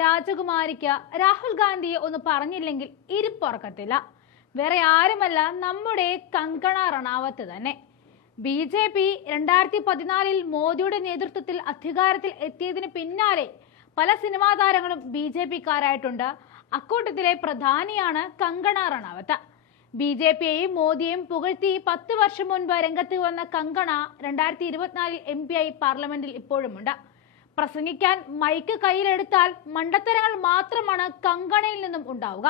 രാജകുമാരിക്ക് രാഹുൽ ഗാന്ധിയെ ഒന്ന് പറഞ്ഞില്ലെങ്കിൽ ഇരിപ്പുറക്കത്തില്ല. വേറെ ആരുമല്ല, നമ്മുടെ കങ്കണ റണാവത്ത് തന്നെ. BJP 2014 മോദിയുടെ നേതൃത്വത്തിൽ അധികാരത്തിൽ എത്തിയതിന് പിന്നാലെ പല സിനിമാ താരങ്ങളും BJP-ക്കാരായിട്ടുണ്ട്. അക്കൂട്ടത്തിലെ പ്രധാനിയാണ് കങ്കണ റണാവത്ത്. BJP-യെയും മോദിയെയും പുകഴ്ത്തി 10 വർഷം മുൻപ് രംഗത്ത് വന്ന കങ്കണ 2024 MP ആയി പാർലമെന്റിൽ ഇപ്പോഴുമുണ്ട്. പ്രസംഗിക്കാൻ മൈക്ക് കയ്യിലെടുത്താൽ മണ്ടത്തരങ്ങൾ മാത്രമാണ് കങ്കണയിൽ നിന്നും ഉണ്ടാവുക.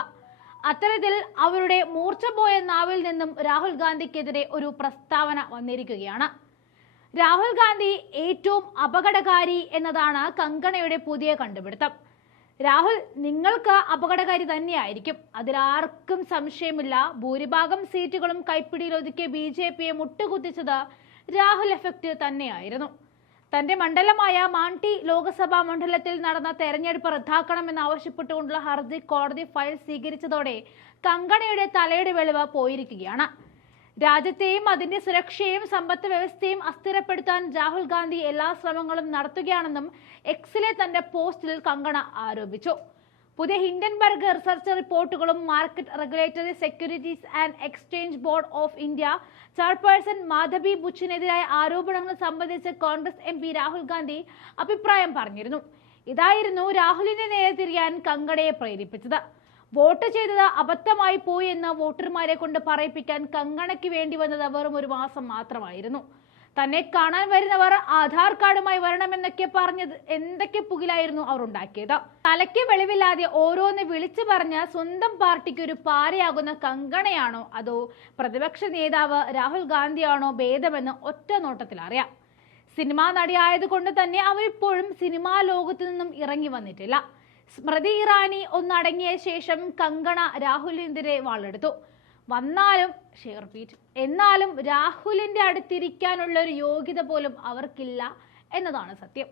അത്തരത്തിൽ അവരുടെ മൂർച്ച പോയ നാവിൽ നിന്നും രാഹുൽ ഗാന്ധിക്കെതിരെ ഒരു പ്രസ്താവന വന്നിരിക്കുകയാണ്. രാഹുൽ ഗാന്ധി ഏറ്റവും അപകടകാരി എന്നതാണ് കങ്കണയുടെ പുതിയ കണ്ടുപിടുത്തം. രാഹുൽ നിങ്ങൾക്ക് അപകടകാരി തന്നെയായിരിക്കും, അതിലാർക്കും സംശയമില്ല. ഭൂരിഭാഗം സീറ്റുകളും കൈപ്പിടിയിൽ ഒതുക്കിയ BJP-യെ മുട്ടുകുത്തിച്ചത് രാഹുൽ എഫക്റ്റ് തന്നെയായിരുന്നു. തന്റെ മണ്ഡലമായ മാണ്ടി ലോക്സഭാ മണ്ഡലത്തിൽ നടന്ന തെരഞ്ഞെടുപ്പ് റദ്ദാക്കണമെന്നാവശ്യപ്പെട്ടുകൊണ്ടുള്ള ഹർജി കോടതി ഫയൽ സ്വീകരിച്ചതോടെ കങ്കണയുടെ തലയുടെ വെളിവ് പോയിരിക്കുകയാണ്. രാജ്യത്തെയും അതിന്റെ സുരക്ഷയും സമ്പദ് വ്യവസ്ഥയും അസ്ഥിരപ്പെടുത്താൻ രാഹുൽ ഗാന്ധി എല്ലാ ശ്രമങ്ങളും നടത്തുകയാണെന്നും എക്സിലെ തന്റെ പോസ്റ്റിൽ കങ്കണ ആരോപിച്ചു. പുതിയ ഹിൻഡൻബർഗ് റിസർച്ച് റിപ്പോർട്ടുകളും market regulatory securities and exchange board of India chairperson Madhabi ബുച്ചിനെതിരായ ആരോപണങ്ങൾ സംബന്ധിച്ച് കോൺഗ്രസ് MP രാഹുൽ ഗാന്ധി അഭിപ്രായം പറഞ്ഞിരുന്നു. ഇതായിരുന്നു രാഹുലിനെ നേരെ തിരിയാൻ കങ്കണയെ പ്രേരിപ്പിച്ചത്. വോട്ട് ചെയ്തത് അബദ്ധമായി പോയി എന്ന് വോട്ടർമാരെ കൊണ്ട് പറയിപ്പിക്കാൻ കങ്കണയ്ക്ക് വേണ്ടി വന്നത് വെറും ഒരു മാസം മാത്രമായിരുന്നു. തന്നെ കാണാൻ വരുന്നവർ ആധാർ കാർഡുമായി വരണമെന്നൊക്കെ പറഞ്ഞത് എന്തൊക്കെ പുകിലായിരുന്നു അവർ ഉണ്ടാക്കിയത്. തലയ്ക്ക് വെളിവില്ലാതെ ഓരോന്ന് വിളിച്ചു പറഞ്ഞ് സ്വന്തം പാർട്ടിക്ക് ഒരു പാരയാകുന്ന കങ്കണയാണോ അതോ പ്രതിപക്ഷ നേതാവ് രാഹുൽ ഗാന്ധിയാണോ ഭേദമെന്ന് ഒറ്റ നോട്ടത്തിൽ അറിയാം. സിനിമാ നടിയായതുകൊണ്ട് തന്നെ അവരിപ്പോഴും സിനിമാ ലോകത്തു നിന്നും ഇറങ്ങി വന്നിട്ടില്ല. സ്മൃതി ഇറാനി ഒന്നടങ്ങിയ ശേഷം കങ്കണ രാഹുലിനെതിരെ വാളെടുത്തു. എന്നാലും രാഹുലിന്റെ അടുത്തിരിക്കാനുള്ള ഒരു യോഗ്യത പോലും അവർക്കില്ല എന്നതാണ് സത്യം.